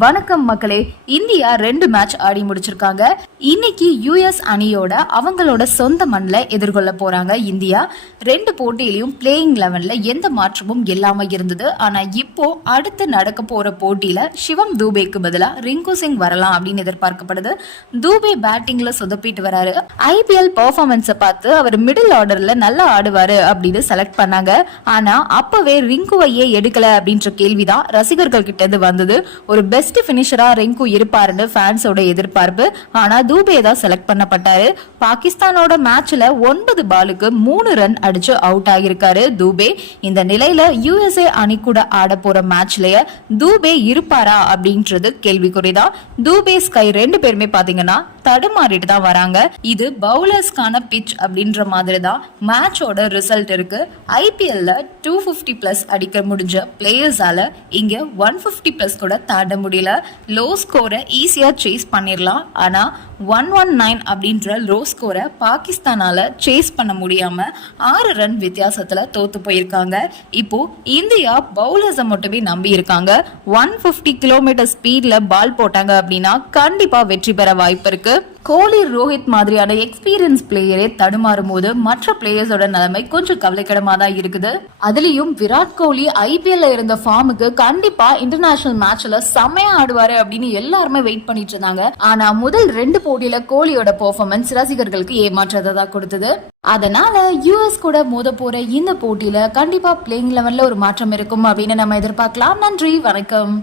வணக்கம் மக்களே இந்தியா ரெண்டு மேட்ச் ஆடி முடிச்சிருக்காங்க. இன்னைக்கு யூஎஸ் அணியோட அவங்களோட சொந்த மண்ணில் எதிர்கொள்ள போறாங்க இந்தியா. ரெண்டு போட்டியிலையும் பிளேயிங் லெவன்ல எந்த மாற்றமும் இல்லாம இருந்தது. ஆனா இப்போ அடுத்து நடக்க போற போட்டியில சிவம் தூபேக்கு பதிலாக ரிங்கு சிங் வரலாம் அப்படின்னு எதிர்பார்க்கப்படுது. தூபே பேட்டிங்ல சொதப்பிட்டு வராரு. ஐபிஎல் பர்ஃபார்மன்ஸை பார்த்து அவர் மிடில் ஆர்டர்ல நல்லா ஆடுவாரு அப்படின்னு செலக்ட் பண்ணாங்க. ஆனா அப்பவே ரிங்குவையே எடுக்கல அப்படின்ற கேள்விதான் ரசிகர்கள் கிட்ட இருந்து வந்தது. ஒரு பெஸ்ட் பினிஷரா ரிங்கு இருப்பாருன்னு ஃபேன்ஸோட எதிர்பார்ப்பு. ஆனா தூபே தான் செலக்ட் பண்ணப்பட்டாரு. பாகிஸ்தானோட மேட்ச்ல ஒன்பது பாலுக்கு மூணு ரன் அடிச்சு அவுட் ஆகியிருக்காரு தூபே. இந்த நிலையில யூஎஸ்ஏ அணி கூட ஆட போற மேட்ச்லயே தூபே இருப்பாரா அப்படின்றது கேள்விக்குறிதான். தூபே ஸ்கை ரெண்டு பேருமே பாத்தீங்கன்னா தடுமாறிட்டு தான் வராங்க. இது பவுலர்ஸ்க்கான பிச் அப்படின்ற மாதிரி தான் மேட்சோட ரிசல்ட் இருக்கு ஐபிஎல்ல டூ ஃபிஃப்டி பிளஸ் அடிக்க முடிஞ்ச பிளேயர்ஸால இங்க ஒன் ஃபிஃப்டி பிளஸ் கூட தாண்ட முடியல. லோ ஸ்கோரை ஈஸியா சேஸ் பண்ணிடலாம் ஆனா ஒன் ஒன் நைன் அப்படின்ற லோ ஸ்கோரை பாகிஸ்தானால சேஸ் பண்ண முடியாம ஆறு ரன் வித்தியாசத்துல தோத்து போயிருக்காங்க. இப்போ இந்தியா பவுலர்ஸை மட்டுமே நம்பி இருக்காங்க. ஒன் ஃபிஃப்டி கிலோமீட்டர் ஸ்பீட்ல பால் போட்டாங்க அப்படின்னா கண்டிப்பா வெற்றி பெற வாய்ப்பு இருக்கு. கோலி ரோஹித் மாதிரியான எக்ஸ்பீரியன்ஸ் பிளேயரே தடுமாறும் போது மற்ற பிளேயர்ஸோட நிலைமை கொஞ்சம் கவலைக்கிடமா தான் இருக்குது. அதுலயும் விராட் கோலி ஐபிஎல்ல இருந்த ஃபார்முக்கு கண்டிப்பா இன்டர்நேஷனல் மேட்ச்ல செமையா ஆடுவாரு அப்படின்னு எல்லாருமே வெயிட் பண்ணிட்டு இருந்தாங்க. ஆனா முதல் ரெண்டு போட்டியில கோலியோட பெர்ஃபார்மன்ஸ் ரசிகர்களுக்கு ஏமாற்றத்தை தான் கொடுத்தது. அதனால யூஎஸ் கூட மோத போற இந்த போட்டியில கண்டிப்பா பிளேயிங் லெவல்ல ஒரு மாற்றம் இருக்கும் அப்படின்னு நம்ம எதிர்பார்க்கலாம். நன்றி வணக்கம்.